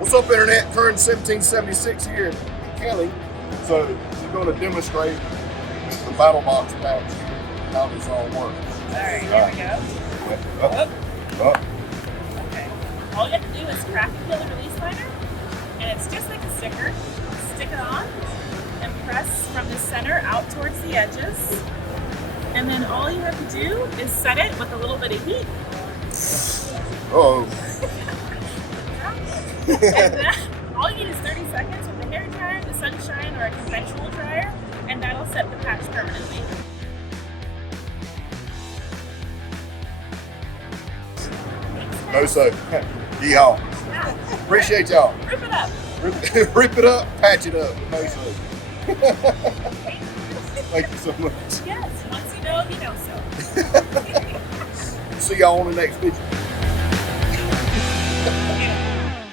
What's up, Internet? Current 1776 here in Kelly. So we're going to demonstrate the BattlBox patch, how this all works. Alright, here we go. Up. Okay. All you have to do is crack the release liner, and it's just like a sticker. Stick it on and press from the center out towards the edges. And then all you have to do is set it with a little bit of heat. Uh-oh. And then all you need is 30 seconds with a hair dryer, the sunshine, or a conventional dryer, and that'll set the patch permanently. Noso. Yeehaw. Yeah. Appreciate y'all. Rip it up. Rip it up, patch it up. Noso. Thank you so much. Yes, once you know, you know so. See y'all on the next video. Yeah.